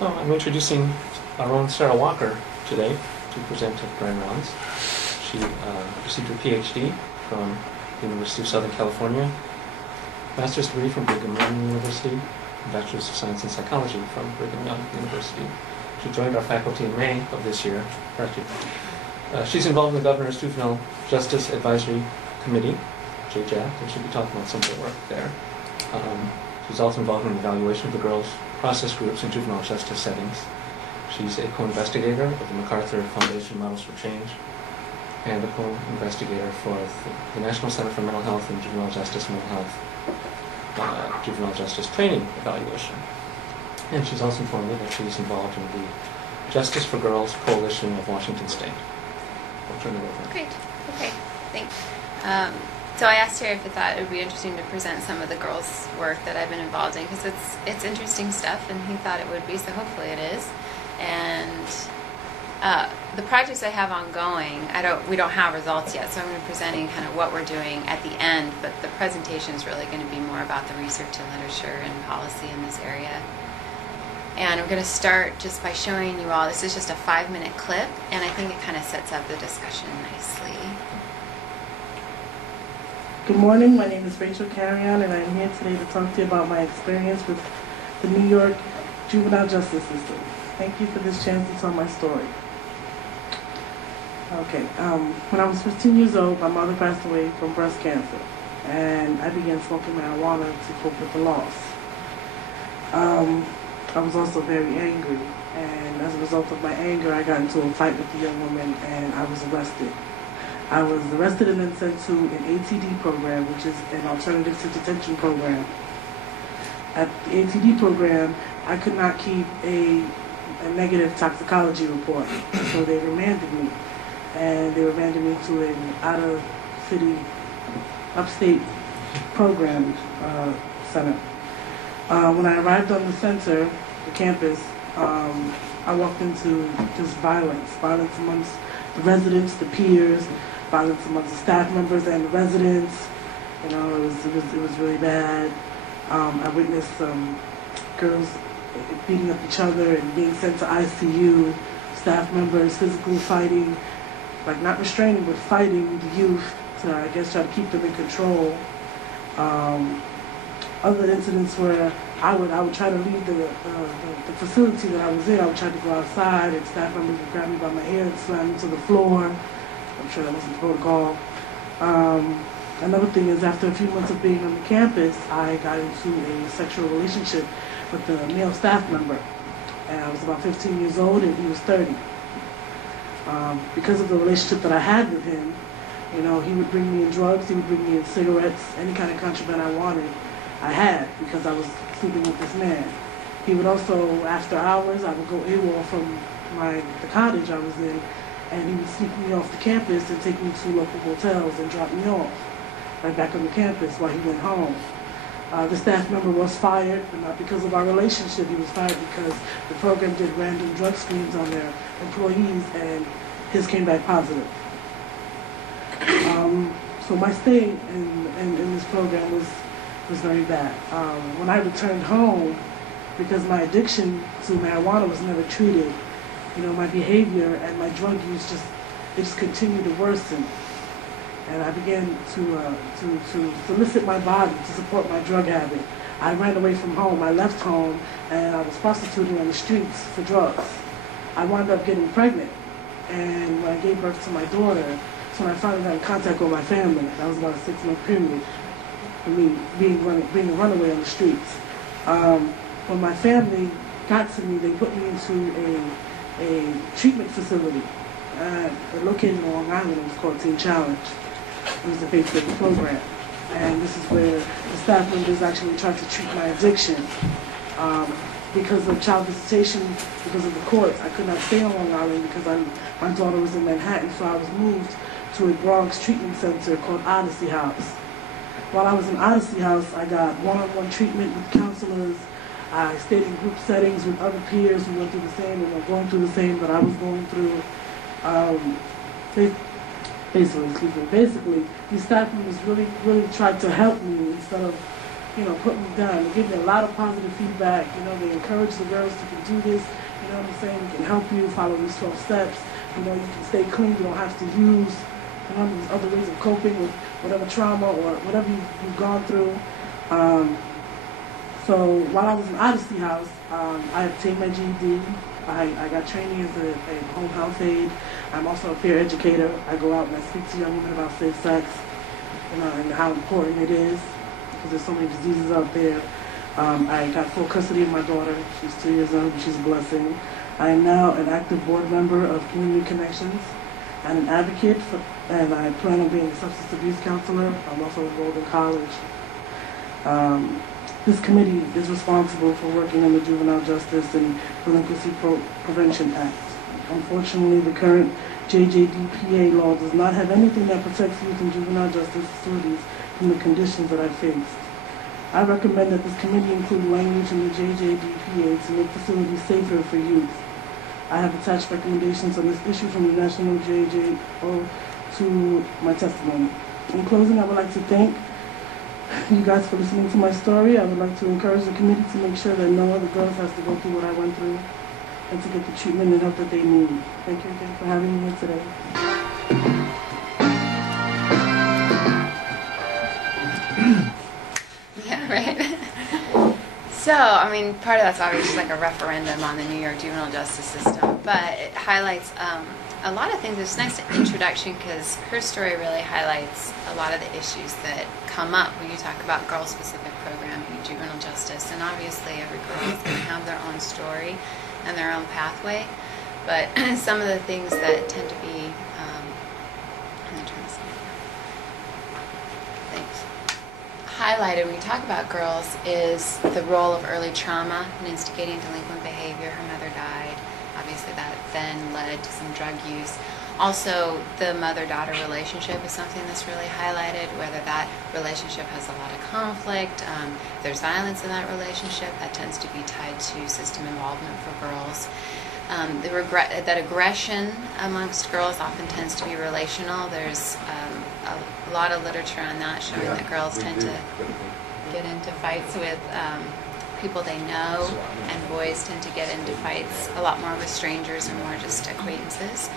Oh, I'm introducing our own Sarah Walker today to present at Grand Rounds. She received her PhD from the University of Southern California, master's degree from Brigham Young University, and bachelor's of science in psychology from Brigham Young University. She joined our faculty in May of this year. She's involved in the Governor's Juvenile Justice Advisory Committee, JJAC, and she'll be talking about some of her work there. She's also involved in the evaluation of the girls' process groups in juvenile justice settings. She's a co-investigator of the MacArthur Foundation Models for Change and a co-investigator for the National Center for Mental Health and Juvenile Justice Mental Health Juvenile Justice Training Evaluation. And she's also informed me that she's involved in the Justice for Girls Coalition of Washington State. I'll turn it over. Great. Okay. Thanks. So I asked her if I thought it would be interesting to present some of the girls' work that I've been involved in, because it's interesting stuff, and he thought it would be, so hopefully it is. And the projects I have ongoing, we don't have results yet, so I'm going to be presenting kind of what we're doing at the end, but the presentation is really going to be more about the research and literature and policy in this area. And I'm going to start just by showing you all, this is just a 5-minute clip, and I think it kind of sets up the discussion nicely. Good morning, my name is Rachel Carrion, and I'm here today to talk to you about my experience with the New York juvenile justice system. Thank you for this chance to tell my story. Okay, when I was 15 years old, my mother passed away from breast cancer, and I began smoking marijuana to cope with the loss. I was also very angry, and as a result of my anger, I got into a fight with the young woman, and I was arrested. I was arrested and then sent to an ATD program, which is an alternative to detention program. At the ATD program, I could not keep a negative toxicology report, so they remanded me. And they remanded me to an out-of-city, upstate program center. When I arrived on the center, the campus, I walked into just violence amongst the residents, the peers, violence amongst the staff members and the residents. You know, it was really bad. I witnessed girls beating up each other and being sent to ICU, staff members physically fighting, like not restraining, but fighting the youth to, I guess, try to keep them in control. Other incidents where I would try to leave the facility that I was in. I would try to go outside, and staff members would grab me by my hair and slam me to the floor. I'm sure that wasn't protocol. Another thing is, after a few months of being on the campus, I got into a sexual relationship with a male staff member. And I was about 15 years old, and he was 30. Because of the relationship that I had with him, you know, he would bring me in drugs, he would bring me in cigarettes, any kind of contraband I wanted, I had, because I was sleeping with this man. He would also, after hours, I would go AWOL from the cottage I was in, and he would sneak me off the campus and take me to local hotels and drop me off right back on the campus while he went home. The staff member was fired, but not because of our relationship. He was fired because the program did random drug screens on their employees, and his came back positive. So my stay in this program was very bad. When I returned home, because my addiction to marijuana was never treated, you know, my behavior and my drug use just continued to worsen. And I began to solicit my body to support my drug habit. I ran away from home. I left home, and I was prostituting on the streets for drugs. I wound up getting pregnant, and when I gave birth to my daughter, so when I finally got in contact with my family. That was about a 6-month period for me being a runaway on the streets. When my family got to me, they put me into a treatment facility located in Long Island. It was called Teen Challenge. It was a faith-based program. And this is where the staff members actually tried to treat my addiction. Because of child visitation, because of the courts, I could not stay on Long Island because my daughter was in Manhattan, so I was moved to a Bronx treatment center called Odyssey House. While I was in Odyssey House, I got one-on-one treatment with counselors. I stayed in group settings with other peers who went through the same and were going through the same that I was going through. Basically, these staff members really tried to help me instead of put me down. They give me a lot of positive feedback. They encourage the girls to can do this. You know what I'm saying? We can help you follow these 12 steps. You can stay clean. You don't have to use these other ways of coping with whatever trauma or whatever you've gone through. So while I was in Odyssey House, I obtained my GED. I got training as a home health aide. I'm also a peer educator. I go out and I speak to young women about safe sex, and how important it is, because there's so many diseases out there. I got full custody of my daughter. She's 2 years old, and she's a blessing. I am now an active board member of Community Connections and an advocate, and I plan on being a substance abuse counselor. I'm also enrolled in college. This committee is responsible for working on the Juvenile Justice and Delinquency Prevention Act. Unfortunately, the current JJDPA law does not have anything that protects youth in juvenile justice facilities from the conditions that I faced. I recommend that this committee include language in the JJDPA to make facilities safer for youth. I have attached recommendations on this issue from the National JJO to my testimony. In closing, I would like to thank you guys for listening to my story. I would like to encourage the committee to make sure that no other girls has to go through what I went through and to get the treatment and help that they need. Thank you again for having me here today. Yeah, right. So, part of that's obviously like a referendum on the New York juvenile justice system, but it highlights a lot of things. It's a nice introduction because her story really highlights a lot of the issues that come up when you talk about girl-specific programming in juvenile justice. And obviously every girl is going to have their own story and their own pathway, but some of the things that tend to be highlighted when you talk about girls is the role of early trauma in instigating delinquent behavior. Her mother died. Obviously that then led to some drug use. Also, the mother-daughter relationship is something that's really highlighted, whether that relationship has a lot of conflict, if there's violence in that relationship, that tends to be tied to system involvement for girls. That aggression amongst girls often tends to be relational. There's a lot of literature on that showing that girls tend to get into fights with people they know, and boys tend to get into fights a lot more with strangers or more just acquaintances.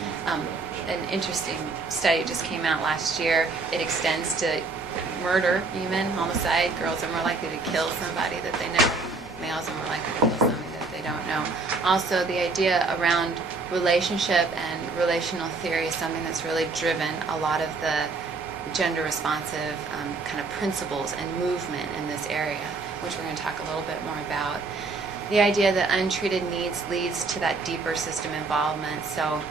An interesting study just came out last year. It extends to murder, even homicide. Girls are more likely to kill somebody that they know. Males are more likely to kill somebody that they don't know. Also, the idea around relationship and relational theory is something that's really driven a lot of the gender responsive kind of principles and movement in this area, which we're going to talk a little bit more about. The idea that untreated needs leads to that deeper system involvement. So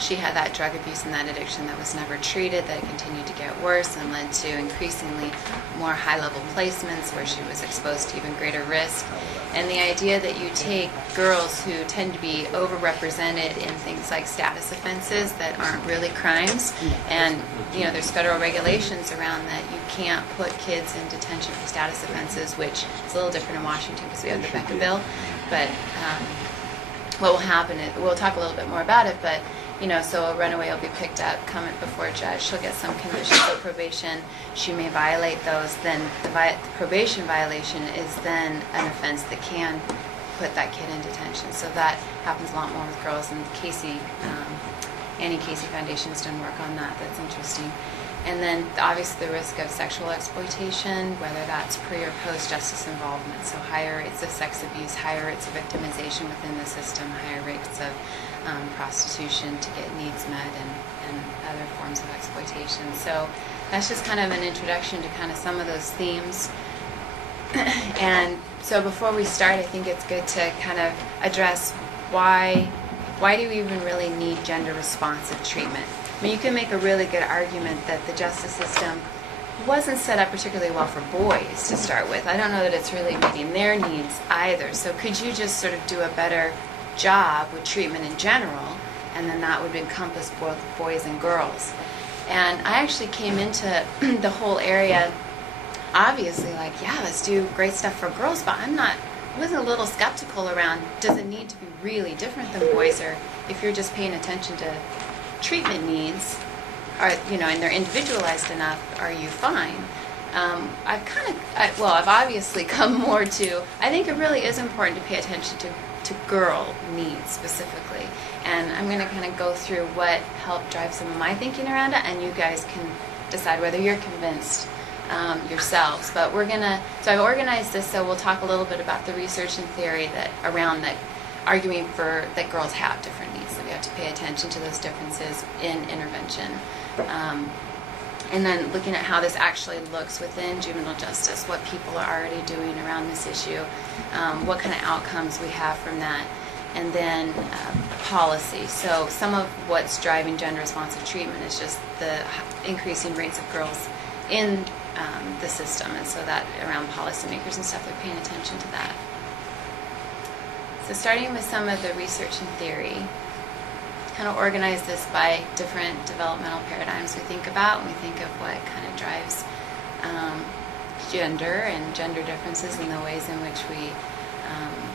she had that drug abuse and that addiction that was never treated, that continued to get worse and led to increasingly more high-level placements where she was exposed to even greater risk. And the idea that you take girls who tend to be overrepresented in things like status offenses that aren't really crimes, and there's federal regulations around that. You can't put kids in detention for status offenses, which is a little different in Washington because we have the Becca bill. But what will happen is, we'll talk a little bit more about it, but so a runaway will be picked up, come before a judge, she'll get some conditions of probation, she may violate those, then the probation violation is then an offense that can put that kid in detention. So that happens a lot more with girls, and Annie Casey Foundation's done work on that. That's interesting. And then obviously the risk of sexual exploitation, whether that's pre or post justice involvement. So higher rates of sex abuse, higher rates of victimization within the system, higher rates of prostitution to get needs met, and other forms of exploitation. So that's just kind of an introduction to kind of some of those themes. And so before we start, I think it's good to kind of address why do we even really need gender responsive treatment? You can make a really good argument that the justice system wasn't set up particularly well for boys to start with. I don't know that it's really meeting their needs either. So could you just sort of do a better job with treatment in general, and then that would encompass both boys and girls? And I actually came into the whole area obviously like, yeah, let's do great stuff for girls, but I wasn't a little skeptical around, does it need to be really different than boys, or if you're just paying attention to treatment needs, and they're individualized enough, are you fine? I've obviously come more to, I think it really is important to pay attention to girl needs specifically. And I'm going to kind of go through what helped drive some of my thinking around it, and you guys can decide whether you're convinced yourselves. But so I've organized this so we'll talk a little bit about the research and theory around that, arguing for that girls have different needs, that we have to pay attention to those differences in intervention. And then looking at how this actually looks within juvenile justice, what people are already doing around this issue, what kind of outcomes we have from that, and then policy. So some of what's driving gender-responsive treatment is just the increasing rates of girls in the system, and so that around policymakers and stuff, they're paying attention to that. So starting with some of the research and theory, kind of organize this by different developmental paradigms we think about when we think of what kind of drives gender and gender differences in the ways in which we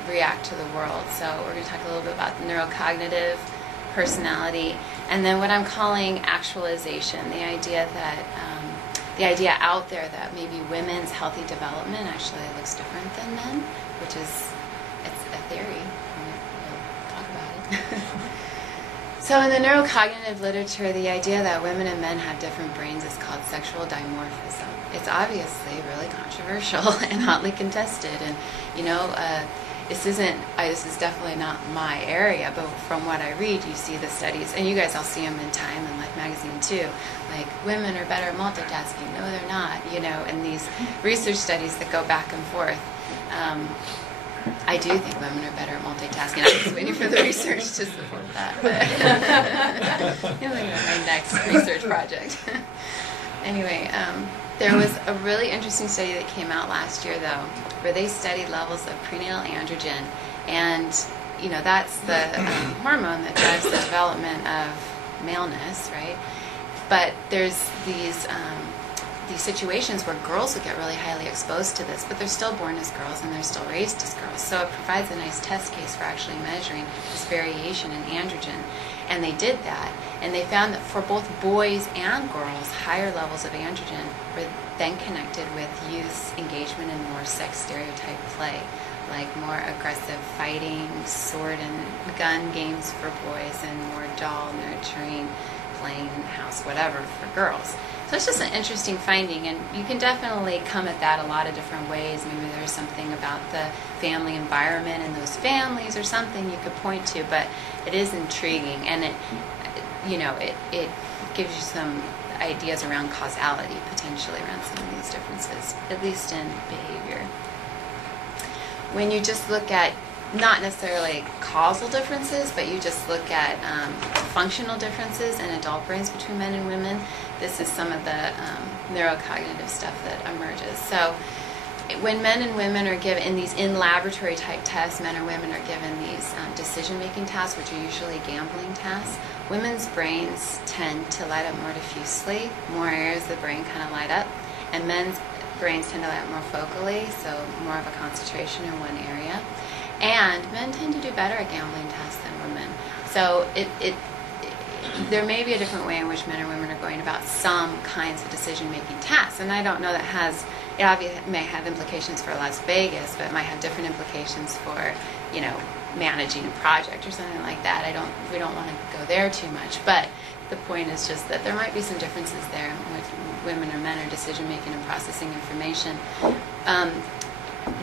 react to the world. So we're going to talk a little bit about the neurocognitive, personality, and then what I'm calling actualization, the idea that the idea out there that maybe women's healthy development actually looks different than men, which is it's a theory. We'll talk about it. So in the neurocognitive literature, the idea that women and men have different brains is called sexual dimorphism. It's obviously really controversial and hotly contested, and this is definitely not my area, but from what I read, you see the studies, and you guys all see them in Time and Life magazine too, like women are better at multitasking. No, they're not, and these research studies that go back and forth. I do think women are better at multitasking. I'm just waiting for the research to support that. You'll think about my next research project. Anyway, there was a really interesting study that came out last year, though, where they studied levels of prenatal androgen, and that's the hormone that drives the development of maleness, right? But there's these situations where girls would get really highly exposed to this, but they're still born as girls and they're still raised as girls. So it provides a nice test case for actually measuring this variation in androgen. And they did that, and they found that for both boys and girls, higher levels of androgen were then connected with youth's engagement in more sex stereotype play, like more aggressive fighting, sword and gun games for boys, and more doll nurturing, playing in the house, whatever, for girls. So it's just an interesting finding, and you can definitely come at that a lot of different ways. Maybe there's something about the family environment in those families or something you could point to, but it is intriguing, and it gives you some ideas around causality, potentially, around some of these differences, at least in behavior. When you just look at not necessarily causal differences, but you just look at functional differences in adult brains between men and women, this is some of the neurocognitive stuff that emerges. So when men and women are given, in these in-laboratory type tests, men and women are given these decision-making tasks, which are usually gambling tasks. Women's brains tend to light up more diffusely, more areas of the brain kind of light up, and men's brains tend to light up more focally, so more of a concentration in one area. And men tend to do better at gambling tasks than women. So there may be a different way in which men and women are going about some kinds of decision-making tasks. And I don't know it obviously may have implications for Las Vegas, but it might have different implications for, managing a project or something like that. We don't want to go there too much. But the point is just that there might be some differences there in which women or men are decision-making and processing information.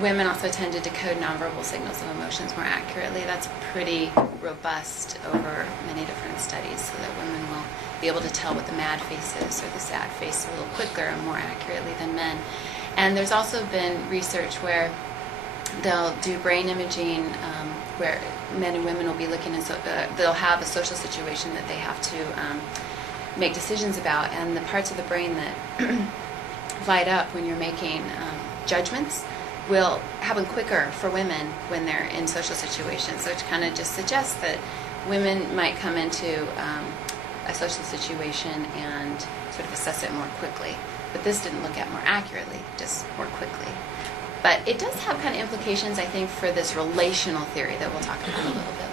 Women also tend to decode nonverbal signals of emotions more accurately. That's pretty robust over many different studies, so that women will be able to tell what the mad face is or the sad face a little quicker and more accurately than men. And there's also been research where they'll do brain imaging where men and women will be looking, and they'll have a social situation that they have to make decisions about, and the parts of the brain that light up when you're making judgments will happen quicker for women when they're in social situations, which kind of just suggests that women might come into a social situation and sort of assess it more quickly. But this didn't look at more accurately, just more quickly. But it does have kind of implications, I think, for this relational theory that we'll talk about a little bit.